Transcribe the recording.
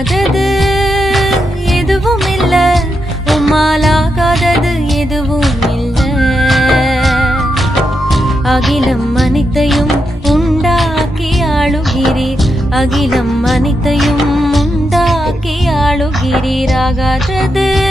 அதது எதுவும் இல்ல, உம்மாலாகாதது எதுவும் இல்ல. அகிலம் அனைத்தையும் உண்டாக்கி ஆளுகிறீர், அகிலம் அனைத்தையும் உண்டாக்கி ஆளுகிறீர். ஆகாதது